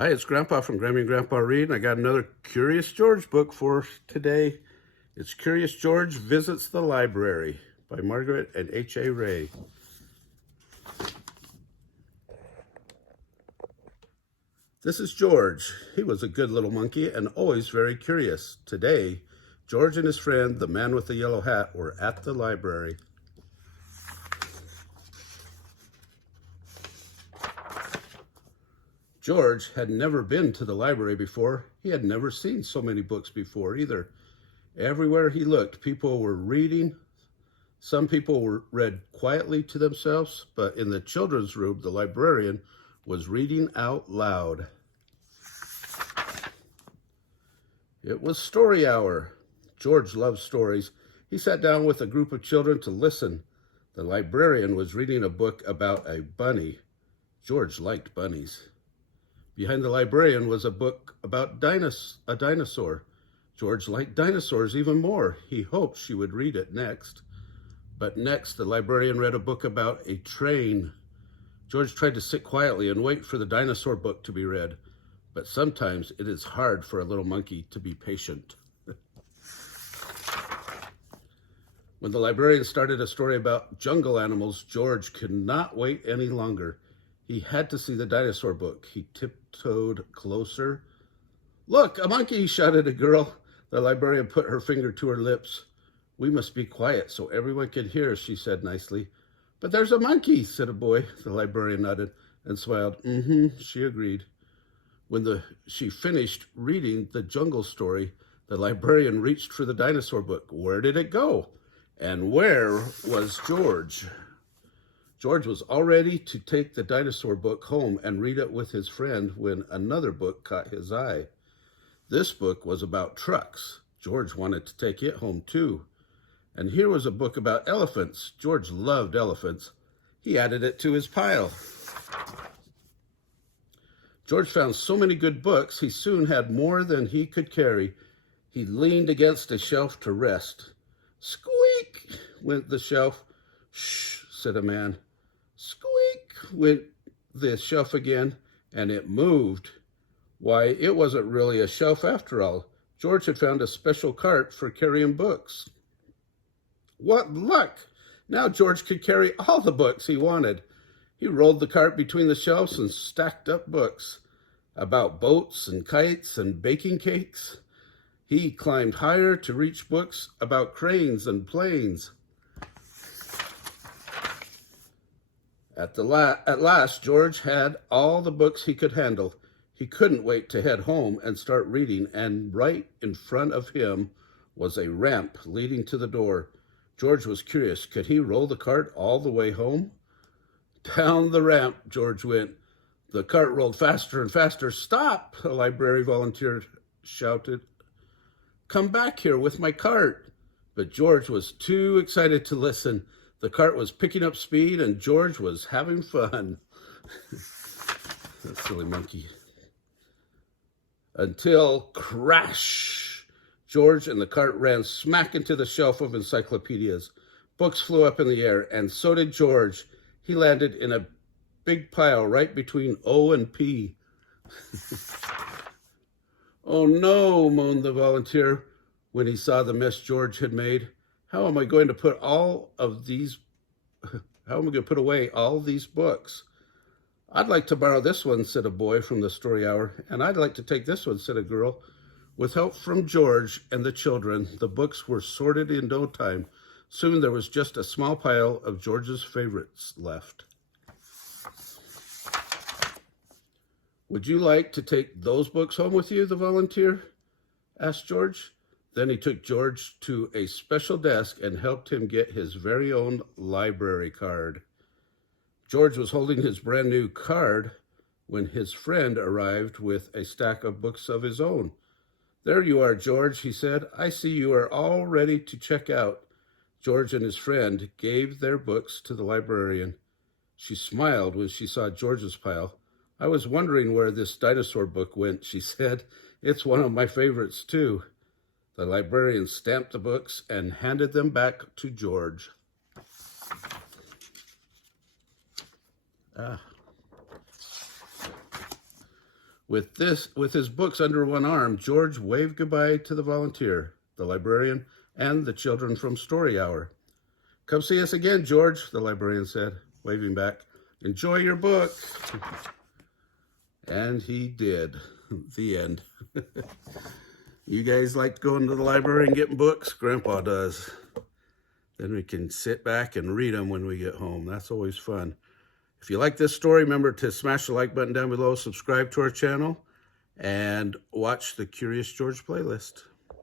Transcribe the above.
Hi, it's Grandpa from Grammy and Grandpa Read, and I got another Curious George book for today. It's Curious George Visits the Library by Margret and H. Ray. This is George. He was a good little monkey and always very curious. Today, George and his friend, the man with the yellow hat, were at the library. George had never been to the library before. He had never seen so many books before either. Everywhere he looked, people were reading. Some people read quietly to themselves, but in the children's room, the librarian was reading out loud. It was story hour. George loved stories. He sat down with a group of children to listen. The librarian was reading a book about a bunny. George liked bunnies. Behind the librarian was a book about a dinosaur. George liked dinosaurs even more. He hoped she would read it next. But next, the librarian read a book about a train. George tried to sit quietly and wait for the dinosaur book to be read. But sometimes it is hard for a little monkey to be patient. When the librarian started a story about jungle animals, George could not wait any longer. He had to see the dinosaur book. He tiptoed closer. "Look, a monkey!" shouted a girl. The librarian put her finger to her lips. "We must be quiet so everyone can hear," she said nicely. "But there's a monkey," said a boy. The librarian nodded and smiled. She agreed. When she finished reading the jungle story, the librarian reached for the dinosaur book. Where did it go? And where was George? George was all ready to take the dinosaur book home and read it with his friend when another book caught his eye. This book was about trucks. George wanted to take it home too. And here was a book about elephants. George loved elephants. He added it to his pile. George found so many good books, he soon had more than he could carry. He leaned against a shelf to rest. Squeak went the shelf. Shh, said a man. Squeak went the shelf again, and it moved. Why, it wasn't really a shelf after all. George had found a special cart for carrying books. What luck! Now George could carry all the books he wanted. He rolled the cart between the shelves and stacked up books about boats and kites and baking cakes. He climbed higher to reach books about cranes and planes. At last, George had all the books he could handle. He couldn't wait to head home and start reading, and right in front of him was a ramp leading to the door. George was curious. Could he roll the cart all the way home? Down the ramp George went. The cart rolled faster and faster. "Stop!" a library volunteer shouted. "Come back here with my cart." But George was too excited to listen. The cart was picking up speed, and George was having fun. That silly monkey. Until crash! George and the cart ran smack into the shelf of encyclopedias. Books flew up in the air, and so did George. He landed in a big pile right between O and P. "Oh no," moaned the volunteer when he saw the mess George had made. How am I going to put away all these books? "I'd like to borrow this one," said a boy from the story hour. "And I'd like to take this one," said a girl. With help from George and the children, the books were sorted in no time. Soon there was just a small pile of George's favorites left. "Would you like to take those books home with you?" the volunteer asked George. Then he took George to a special desk and helped him get his very own library card. George was holding his brand new card when his friend arrived with a stack of books of his own. "There you are, George," he said. "I see you are all ready to check out." George and his friend gave their books to the librarian. She smiled when she saw George's pile. "I was wondering where this dinosaur book went," she said. "It's one of my favorites, too." The librarian stamped the books and handed them back to George. With his books under one arm, George waved goodbye to the volunteer, the librarian, and the children from Story Hour. "Come see us again, George," the librarian said, waving back. "Enjoy your book." And he did. The end. You guys like going to the library and getting books? Grandpa does. Then we can sit back and read them when we get home. That's always fun. If you like this story, remember to smash the like button down below, subscribe to our channel, and watch the Curious George playlist.